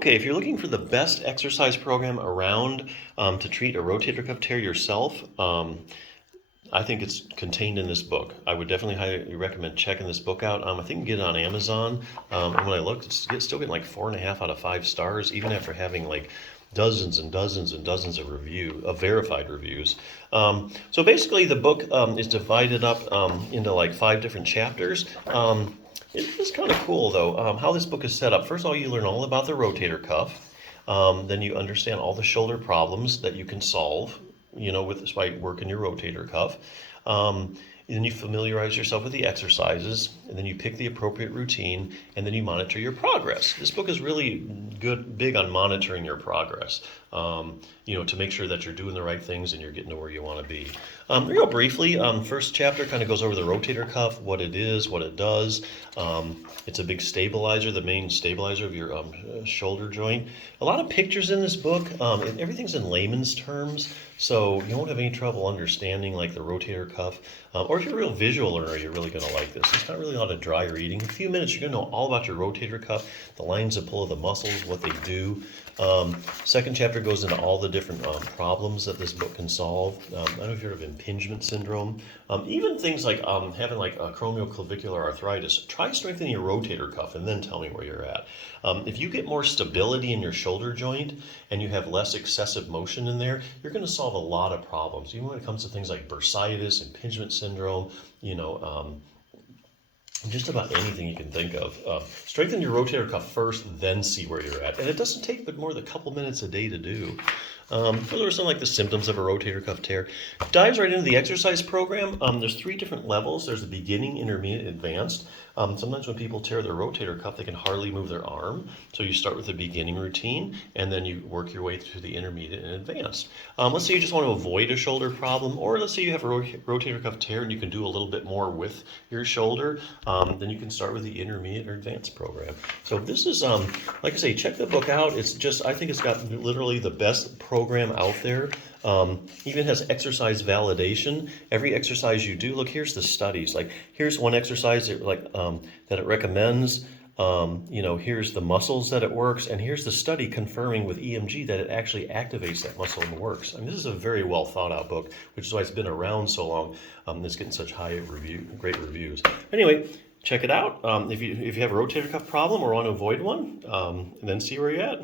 Okay, if you're looking for the best exercise program around to treat a rotator cuff tear yourself, I think it's contained in this book. I would definitely highly recommend checking this book out. I think you can get it on Amazon. And when I looked, it's still getting like 4.5 out of 5 stars, even after having like dozens and dozens and dozens of verified reviews. So basically, the book is divided up into like 5 different chapters. It's kind of cool though how this book is set up. First of all, you learn all about the rotator cuff. Then you understand all the shoulder problems that you can solve, with by working your rotator cuff. Then you familiarize yourself with the exercises, and then you pick the appropriate routine, and then you monitor your progress. This book is really big on monitoring your progress, to make sure that you're doing the right things and you're getting to where you want to be. Real briefly, first chapter kind of goes over the rotator cuff, what it is, what it does. It's a big stabilizer, the main stabilizer of your shoulder joint. A lot of pictures in this book, and everything's in layman's terms, so you won't have any trouble understanding like the rotator cuff. Or if you're a real visual learner, you're really going to like this. It's not really a lot of dry reading. In a few minutes, you're going to know all about your rotator cuff, the lines that pull of the muscles, what they do. Second chapter goes into all the different problems that this book can solve. I don't know if you've heard of impingement syndrome. Even things like having like acromioclavicular arthritis. Try strengthening your rotator cuff and then tell me where you're at. If you get more stability in your shoulder joint and you have less excessive motion in there, you're going to solve a lot of problems. Even when it comes to things like bursitis, impingement syndrome, just about anything you can think of. Strengthen your rotator cuff first, then see where you're at. And it doesn't take but more than a couple minutes a day to do. Those are some like the symptoms of a rotator cuff tear. Dives right into the exercise program. There's 3 different levels. There's the beginning, intermediate, advanced. Sometimes when people tear their rotator cuff, they can hardly move their arm. So you start with the beginning routine, and then you work your way through the intermediate and advanced. Let's say you just want to avoid a shoulder problem, or let's say you have a rotator cuff tear and you can do a little bit more with your shoulder. Then you can start with the intermediate or advanced program. So this is, like I say, check the book out. I think it's got literally the best program out there. Even has exercise validation. Every exercise you do, look, here's the studies. Like, here's one exercise that it recommends. Here's the muscles that it works, and here's the study confirming with EMG that it actually activates that muscle and works. I mean, this is a very well thought out book, which is why it's been around so long. It's getting such great reviews. Anyway, check it out. If you have a rotator cuff problem or want to avoid one, then see where you're at.